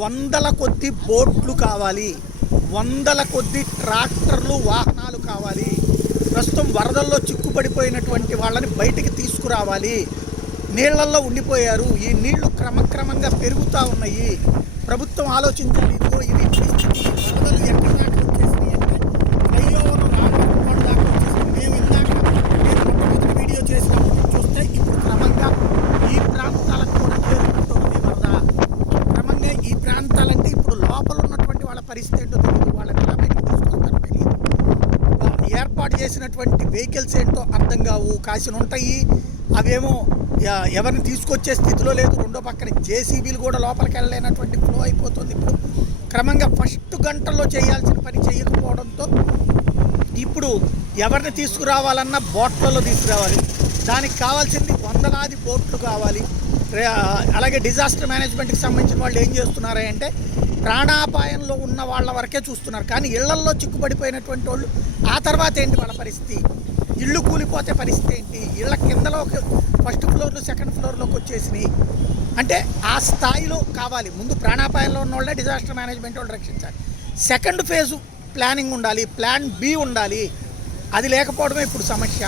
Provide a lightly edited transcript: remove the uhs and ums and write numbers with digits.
వందల కొద్ది బోట్లు కావాలి, వందల కొద్ది ట్రాక్టర్లు, వాహనాలు కావాలి. ప్రస్తుతం వరదల్లో చిక్కుపడిపోయినటువంటి వాళ్ళని బయటికి తీసుకురావాలి. నీళ్లల్లో ఉండిపోయారు. ఈ నీళ్లు క్రమక్రమంగా పెరుగుతూ ఉన్నాయి. ప్రభుత్వం ఆలోచించాలి. ఇదిగో ఇది పరిస్థితి. వరదలు ఎక్కడ దాకా వచ్చేసినాయి అంటే ఫ్లైఓవర్ రామకోట దాకా వచ్చేసింది. మేము ఇందాక నేను మొట్టమొదటి వీడియో చేసినప్పుడు చూస్తే ఇప్పుడు క్రమంగా ఈ ప్రాంతాలకు కూడా చేరుకుంటుంది వరద. క్రమంగా ఈ ప్రాంతాలంటే ఇప్పుడు లోపల ఉన్నటువంటి వాళ్ళ పరిస్థితి ఏంటో తెలియదు. వాళ్ళని ఎలా బయటకు తీసుకొస్తారో తెలియదు. ఏర్పాటు చేసినటువంటి వెహికల్స్ ఏంటో అర్థం కావు. కాసిన ఉంటాయి, అవేమో ఎవరిని తీసుకొచ్చే స్థితిలో లేదు. రెండో పక్కన జేసీబీలు కూడా లోపలికి వెళ్ళలేనటువంటి ఫ్లో అయిపోతుంది. ఇప్పుడు క్రమంగా ఫస్ట్ గంటల్లో చేయాల్సిన పని చేయకపోవడంతో ఇప్పుడు ఎవరిని తీసుకురావాలన్నా బోట్లలో తీసుకురావాలి. దానికి కావాల్సింది వందలాది బోట్లు కావాలి. అలాగే డిజాస్టర్ మేనేజ్మెంట్కి సంబంధించిన వాళ్ళు ఏం చేస్తున్నారంటే ప్రాణాపాయంలో ఉన్న వాళ్ళ వరకే చూస్తున్నారు. కానీ ఇళ్లల్లో చిక్కుపడిపోయినటువంటి వాళ్ళు ఆ తర్వాత ఏంటి వాళ్ళ పరిస్థితి? ఇళ్ళు కూలిపోతే పరిస్థితి ఏంటి? ఇళ్ళ కిందలో ఫస్ట్ ఫ్లోర్లు సెకండ్ ఫ్లోర్లోకి వచ్చేసినాయి అంటే ఆ స్థాయిలో కావాలి. ముందు ప్రాణాపాయంలో ఉన్న వాళ్ళే డిజాస్టర్ మేనేజ్మెంట్ వాళ్ళు రక్షించాలి. సెకండ్ ఫేజు ప్లానింగ్ ఉండాలి, ప్లాన్ బి ఉండాలి. అది లేకపోవడమే ఇప్పుడు సమస్య.